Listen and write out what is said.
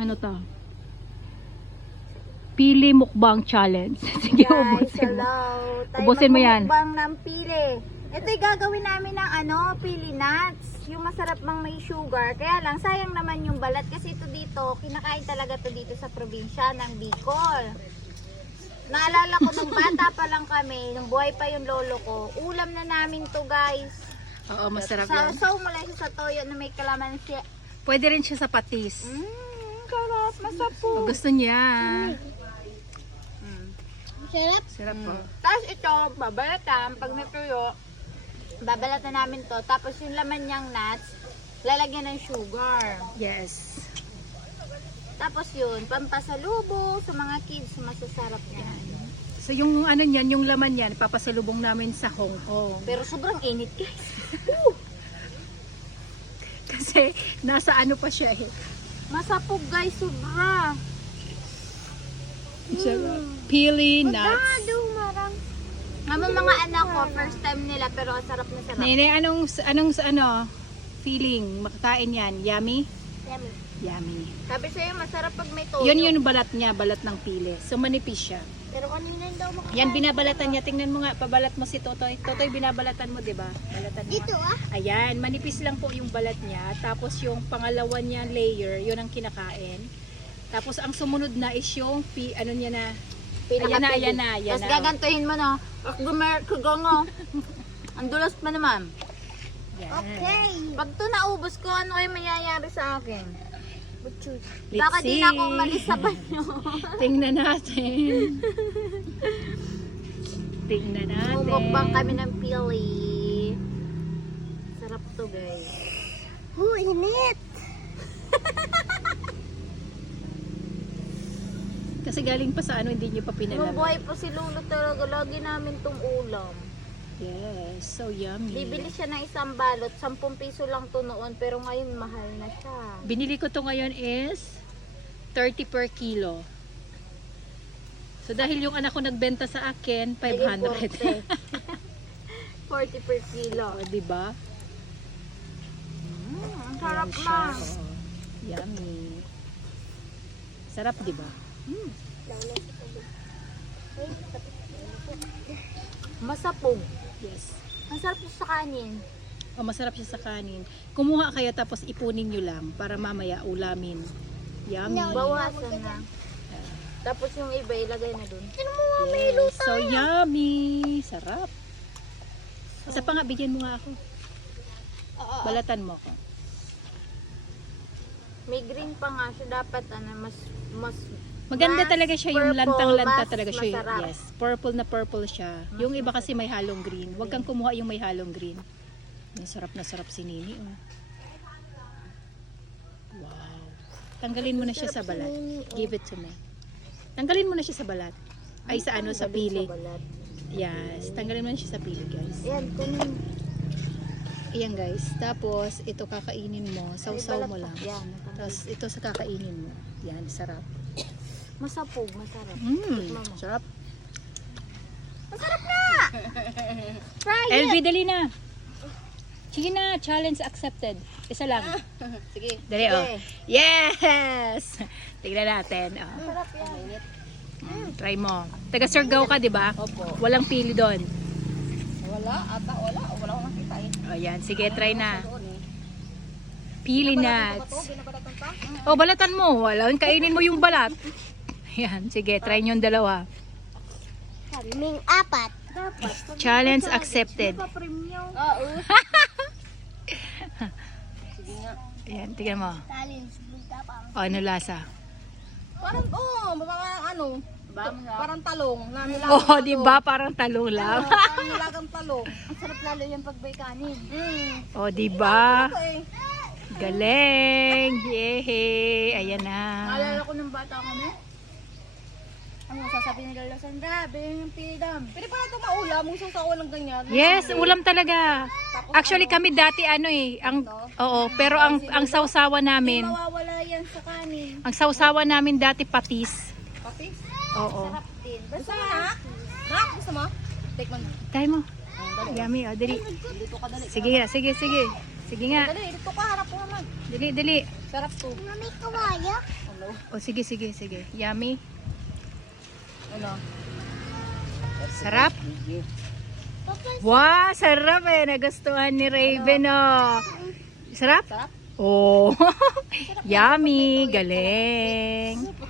Ano to? Pili mukbang challenge. Sige, Guys, ubusin mo. hello. Tayo Ubusin mo yan. magmumukbang ng pili. Ito'y gagawin namin ng pili nuts. Yung masarap mang may sugar. Kaya lang, sayang naman yung balat. Kasi ito dito, kinakain talaga to dito sa probinsya ng Bicol. Naalala ko nung bata pa lang kami, nung buhay pa yung lolo ko, ulam na namin to guys. Oo, masarap yan. Sausaw mo lang siya sa toyo na may kalamansi. Pwede rin siya sa patis. Sarap, masapo. O gusto niya. Sarap. Sarap po. Tapos ito, babalatan, pag natuyo, babalatan namin to. Tapos yung laman niyang nuts, lalagyan ng sugar. Yes. Tapos yun, pampasalubong sa mga kids, masasarap yan. So yung ano niyan, yung laman niyan, papasalubong namin sa Hong Kong. Pero sobrang init guys. Kasi nasa ano pa siya eh. Masapog guys, sobra. Pili nuts. Ang mga anak ko, first time nila, pero ang sarap na sarap. Nene, anong ano, feeling? Makakain yan? Yummy? Yummy. Yummy. Sabi sa'yo, masarap pag may toyo. Yun yung balat niya, balat ng pili. So manipis siya. Pero kanina daw makakain. Yan, binabalatan niya. Tingnan mo nga, pabalat mo si Totoy. Totoy, binabalatan mo, di ba? Balatan mo. Dito Ayan, manipis lang po yung balat niya. Tapos yung pangalawa niya layer, yun ang kinakain. Tapos ang sumunod na is yung, ano niya na, ayan na. Tapos gagantuhin mo no. Kagango. Ang dulas pa naman. Yan. Okay. Pag to naubos ko, ano kayo mangyayari sa akin? Let's Baka di see. na ako umalis sa banyo. Tingnan natin. Tingnan natin. Mumukbang kami ng pili. Sarap to guys. Init! Kasi galing pa sa ano, hindi nyo pa Nung pinalaman. buhay pa si Lolo talaga, lagi namin tong ulam. Yes, so yummy. Bibili siya ng isang balot, 10 piso lang to noon, pero ngayon mahal na siya. Binili ko to ngayon is 30 per kilo. So dahil yung anak ko nagbenta sa akin, 500. 40 per kilo. O, diba? Ang sarap Ayan na. siya, oh. Yummy. Sarap, diba? Masapog. Yes. Ang sarap siya sa kanin. O, masarap siya sa kanin. Kumuha kayo tapos ipunin nyo lang para mamaya ulamin. Yummy. Bawasan na. Tapos yung iba ilagay na dun. Yes, so yummy. Sarap. Isa pa nga, bigyan mo nga ako. Balatan mo ako. May green pa nga siya. Dapat mas Maganda mas talaga siya, yung purple, lantang-lanta mas talaga siya. masarap. Yes, purple na purple siya. Yung iba kasi may halong green. Huwag kang kumuha yung may halong green. Masarap na sarap si Nini. Oh. Wow. Tanggalin mo na siya sa balat. Give it to me. Tanggalin mo na siya sa balat. Ay, sa ano, sa pili. Yes, tanggalin mo na siya sa pili, guys. Ayan, kunin. Ayan, guys. Tapos, ito kakainin mo. Sausaw mo lang. Yan. Tapos, ito sa kakainin mo. Yan, sarap. Masapog, masarap. Sarap. Masarap na! Try it! LV, dali na. Sige na, challenge accepted. Isa lang. Sige. Dali, oh. Yes! Tignan natin. Oh. Masarap yan. Try mo. Taga Surigao ka, di ba? Opo. Walang pili doon. Wala akong nakita eh. Oh, yan. Sige, try na. Doon eh. Pili nuts. Binabalatan pa? Oh, balatan mo. Walang kainin mo yung balat. Yan. Sige, try nyo yung dalawa. Kaming apat. Dapat. Challenge accepted. Premium. Oo. Sige nga. Yan, tignan mo. Challenge. Oh, ano lasa? Parang, parang ano, parang talong. Na nilagang Oh, talong. di ba? Parang talong lang. Parang nilagang talong. Ang sarap lalo yung pagbay kanin. Oh, di ba? Ito eh. Galing. Yehey. Ayan na. Naalala ko ng bata kami. Ano sasabihin ni Lola Sandra? Bilhin yung pidam. Pwede pala ito maulam, kung sasawa ng ganyan. Yes, ulam talaga. Actually kami dati ano eh, pero ang sausawa namin, Mawawala yan sa kanin. ang sausawa namin dati patis. Kapis. Oo. Sarap din. Gusto mo na? Ha? Gusto mo? Take man. Tayo mo. Yummy, oh, dali. Dito ka dali. Sige nga, sige, sige. Sige nga. Dali, dito ka, harap ko naman. Dali, dali. Sarap to. Mami, kawaya? Ano? O sige, sige, sige. Yummy. Ano? Sarap. Wow, sarap eh. Nagustuhan ni Raven oh. Sarap? Sarap? Oh. Yummy. Galing.